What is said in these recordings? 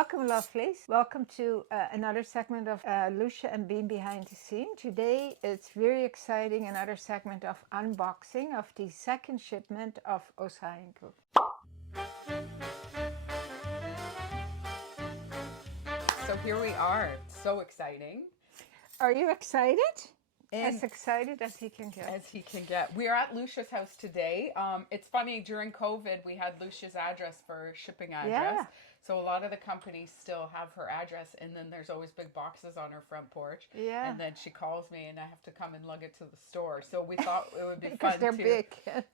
Welcome, lovelies. Welcome to another segment of Lousje and Bean Behind the Scene. Today it's very exciting, another segment of unboxing of the second shipment of Ozai N Ku. So here we are. So exciting. Are you excited? And As excited as he can get. as he can get. We are at Lousje's house today. It's funny, during COVID, we had Lousje's address for shipping address. Yeah. So a lot of the companies still have her address, and then there's always big boxes on her front porch. Yeah. And then she calls me, and I have to come and lug it to the store. So we thought it would be Because fun they're to... big.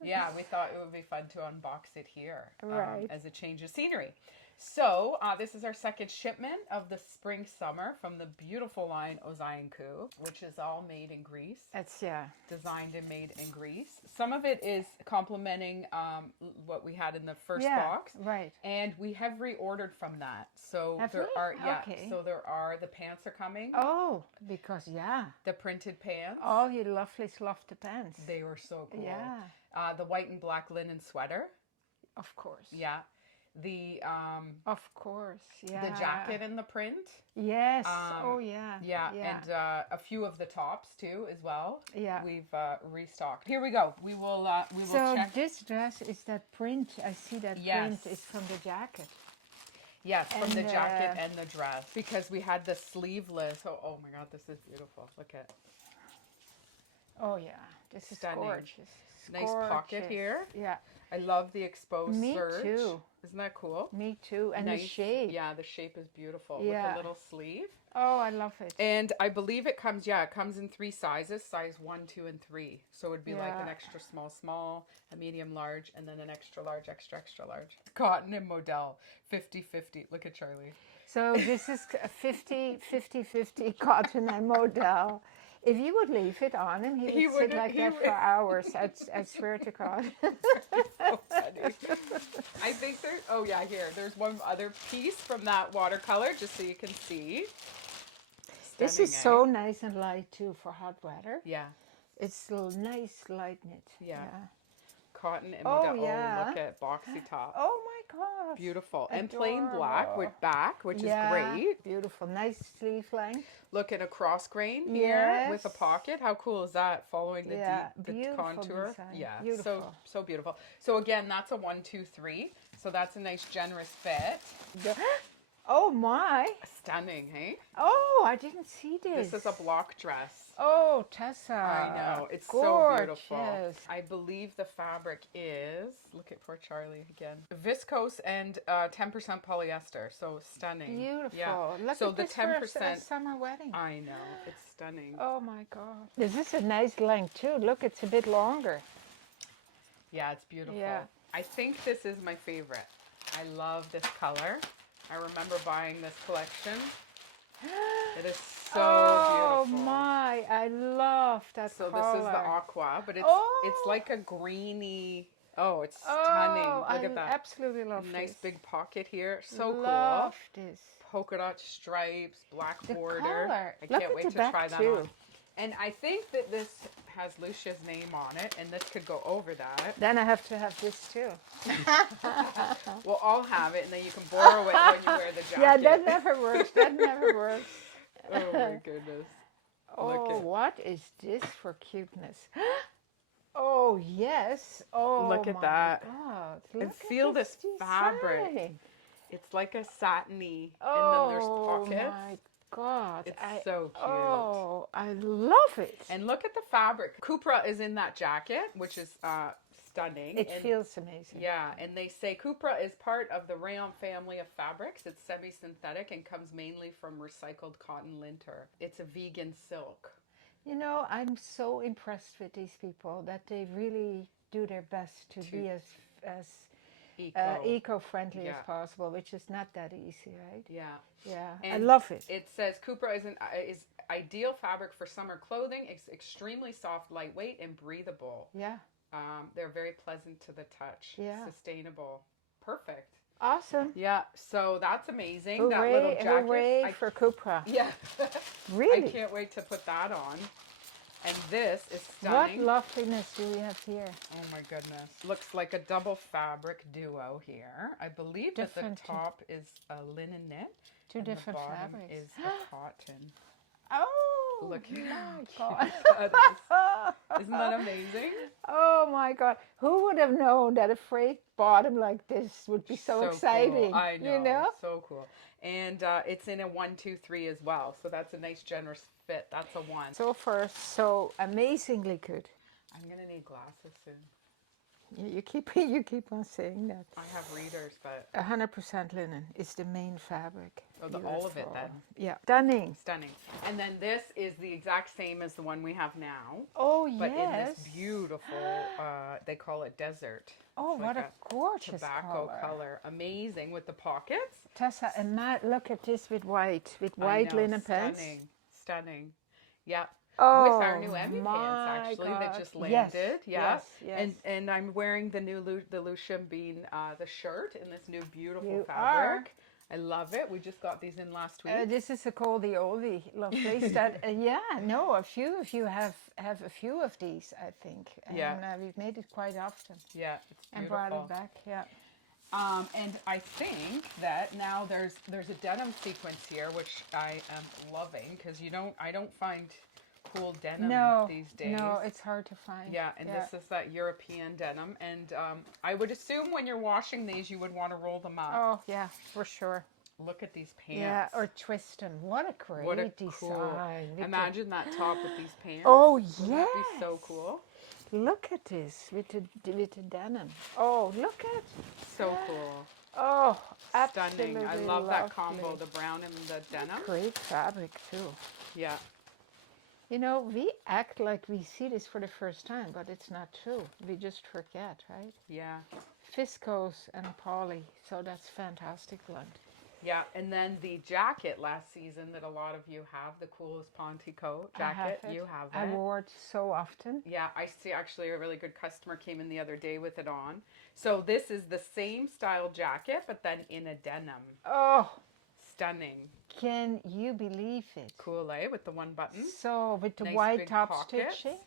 Yeah, we thought it would be fun to unbox it here Right. as a change of scenery. So this is our second shipment of the spring-summer from the beautiful line Ozai N Ku, which is all made in Greece. That's, yeah. Designed and made in Greece. Some of it is complementing what we had in the first box. Right. And we have reordered from that. So Have there we? are, Okay. so there are, the pants are coming. Oh, because, yeah. The printed pants. Oh, you lovelies love the pants. They were so cool. Yeah. The white and black linen sweater. Of course. Yeah. The Of course, yeah. the jacket in the print. Yes. Oh, yeah. Yeah, and a few of the tops too, as well. Yeah. We've restocked. Here we go. We will So check. this dress is that print. I see that print is from the jacket. Yes, from and, the jacket and the dress, because we had the sleeveless. Oh my God, this is beautiful. Look at. Oh yeah, this is Stunning. gorgeous. Nice pocket here. Yeah. I love the exposed serge. Me too. Isn't that cool? Me too. And nice. The shape. Yeah, the shape is beautiful. Yeah. With a little sleeve. Oh, I love it. And I believe it comes, it comes in 3 sizes, size 1, 2, and 3. So it would be like an extra small, a medium large, and then an extra large, extra large. Cotton and model, 50-50. Look at Charlie. So this is a 50-50 cotton and model. If you would leave it on him, he would sit like that for hours. I swear to God. So funny. I think there's, oh yeah, here. There's one other piece from that watercolor, just so you can see. This Stunning, is so nice and light too for hot weather. Yeah. It's a nice light knit. Yeah. Cotton and Oh, model. yeah. Oh, look at boxy top. Oh my God. Beautiful. And plain black with back, which is great. Beautiful. Nice sleeve length. Look at a cross grain here with a pocket. How cool is that? Following the deep, the contour. Design. Yeah, Beautiful. so beautiful. So again, that's a 1, 2, 3. So that's a nice generous fit. Oh my. Stunning, hey? Oh, I didn't see this. This is a block dress. Oh, Tessa. I know. It's gorgeous. So beautiful. I believe the fabric is, look at poor Charlie again, viscose and 10% polyester. So stunning. Beautiful. Yeah. Look so at the this 10%. for a summer wedding. I know. It's stunning. Oh my God. This is a nice length too. Look, it's a bit longer. Yeah, it's beautiful. Yeah. I think this is my favorite. I love this color. I remember buying this collection. It is so beautiful. Oh my, I love that color. So this is the aqua, but it's like a greeny. Oh, it's stunning. Look at that. Absolutely love Nice this. big pocket here. So love this. Polka dot stripes, black The border. color. I Look can't at wait the to back try that too. on. And I think that this has Lousje's name on it, and this could go over that. Then I have to have this too. Well, I'll have it, and then you can borrow it when you wear the jacket. Yeah, that never works. That never works. Oh my goodness. Oh, what is this for cuteness? Oh, yes. Oh, Look at that. God. And Look feel at this fabric. design. It's like a satiny, Oh, and then there's pockets. my God. It's so cute. Oh, I love it. And look at the fabric. Cupra is in that jacket, which is stunning. It feels amazing. Yeah, and they say Cupra is part of the rayon family of fabrics. It's semi-synthetic and comes mainly from recycled cotton linter. It's a vegan silk. You know, I'm so impressed with these people that they really do their best to be as eco-friendly as possible, which is not that easy, right? Yeah. Yeah, And I love it. It says Cupra is ideal fabric for summer clothing. It's extremely soft, lightweight, and breathable. Yeah. They're very pleasant to the touch. Yeah. Sustainable. Perfect. Awesome. Yeah, so that's amazing. Hooray, that little jacket. hooray for Cupra. Yeah. Really? I can't wait to put that on. And this is What stunning. loveliness do we have here? Oh my goodness. Looks like a double fabric duo here. I believe that the top is a linen knit. Two and different the bottom fabrics. is a cotton. Oh, Look my God. God. Isn't that amazing? Oh my God. Who would have known that a frayed bottom like this would be so exciting? Cool. I know. You know? So cool. And it's in a 1, 2, 3 as well. So that's a nice generous fit. That's a 1. So far, so amazingly good. I'm going to need glasses soon. You keep on saying that. I have readers, but 100% linen is the main fabric. all of it then. Yeah, stunning. Stunning. And then this is the exact same as the one we have now. Oh, but yes. in this beautiful, they call it desert. Oh, It's what like a gorgeous tobacco color. Amazing with the pockets. Tessa, and Matt, look at this with white linen pants. Stunning. Stunning. Yeah. Oh, with our new Emmy pants actually that just landed. Yes, yes. And I'm wearing the new the Lousje Bean the shirt in this new beautiful fabric. I love it. We just got these in last week. This is a coldie oldie, lovely. That a few of you have a few of these, I think. And we've made it quite often. Yeah, it's beautiful. And brought it back. Yeah. And I think that now there's a denim sequence here, which I am loving because I don't find cool denim these days. No, it's hard to find. Yeah, and this is that European denim. And I would assume when you're washing these, you would want to roll them up. Oh, yeah, for sure. Look at these pants. Yeah, or twist them. What a great design. Cool. Imagine that top with these pants. Oh, yes. Wouldn't that be so cool? Look at this with the denim. Oh, look at. So cool. Oh, stunning. I love that combo, the brown and the denim. Great fabric, too. Yeah. You know, we act like we see this for the first time, but it's not true. We just forget, right? Yeah. Viscose and poly, so that's fantastic blend. Yeah, and then the jacket last season that a lot of you have, the coolest Pontico jacket, you have it. I wore it so often. Yeah, I see actually a really good customer came in the other day with it on. So this is the same style jacket, but then in a denim. Oh! Stunning. Can you believe it? Cool, eh? With the one button. So with the nice white top pockets. Stitching.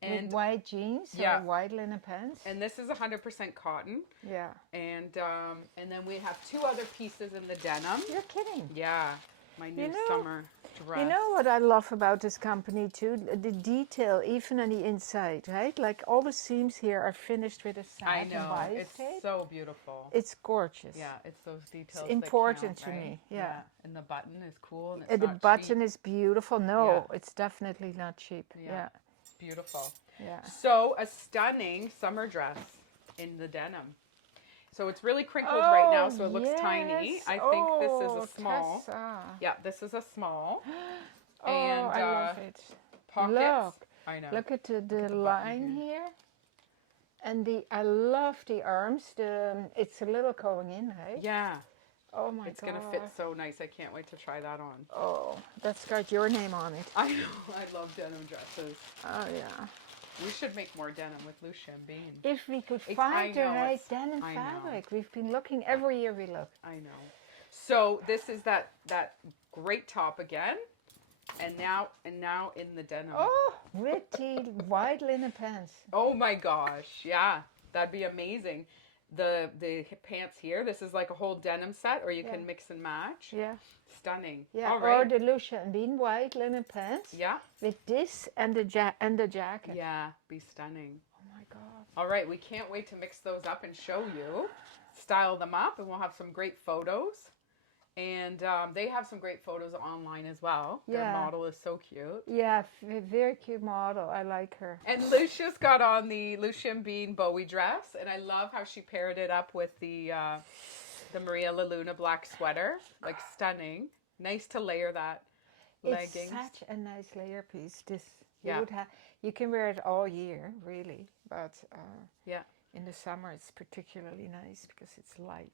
And with white jeans or white linen pants. And this is 100% cotton. Yeah. And then we have two other pieces in the denim. You're kidding. Yeah. My new summer dress. You know what I love about this company too? The detail, even on the inside, right? Like all the seams here are finished with a satin bias it's tape. so beautiful. It's gorgeous. Yeah, it's those details. It's important that count, to right? me. Yeah. And the button is cool. And it's the not button cheap. is beautiful. No, it's definitely not cheap. Yeah. It's beautiful. Yeah. So a stunning summer dress in the denim. So it's really crinkled right now, so it looks tiny. I think this is a small. Tessa. Yeah, this is a small. And I love it. Pockets. Look. I know. Look at the line here. And I love the arms. It's a little going in, right? Yeah. Oh my God. It's going to fit so nice. I can't wait to try that on. Oh, that's got your name on it. I know. I love denim dresses. Oh, yeah. We should make more denim with Lousje and Bean. If we could find the right denim fabric. We've been looking every year we look. I know. So this is that great top again. And now in the denim. Oh, with the white linen pants. Oh my gosh. Yeah. That'd be amazing. The pants here, this is like a whole denim set, or you can mix and match. Yeah. Stunning. Yeah, all right. or the Lousje and Bean white linen pants. Yeah. With this and the jacket. Yeah, be stunning. Oh my God. All right, we can't wait to mix those up and show you. Style them up, and we'll have some great photos. And they have some great photos online as well. Their model is so cute. Yeah, very cute model. I like her. And Lucia's got on the Lousje and Bean Bowie dress, and I love how she paired it up with the Maria La Luna black sweater. Like stunning. Nice to layer that leggings. It's such a nice layer piece. This you can wear it all year, really. But in the summer it's particularly nice because it's light.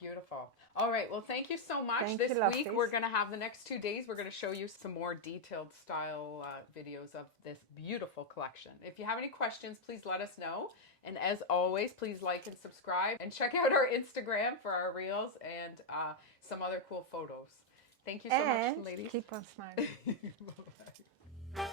Beautiful. All right. Well, thank you so much. This week we're going to have the next 2 days. We're going to show you some more detailed style videos of this beautiful collection. If you have any questions, please let us know. And as always, please like and subscribe and check out our Instagram for our reels and some other cool photos. Thank you so much, ladies. Keep on smiling. Bye-bye.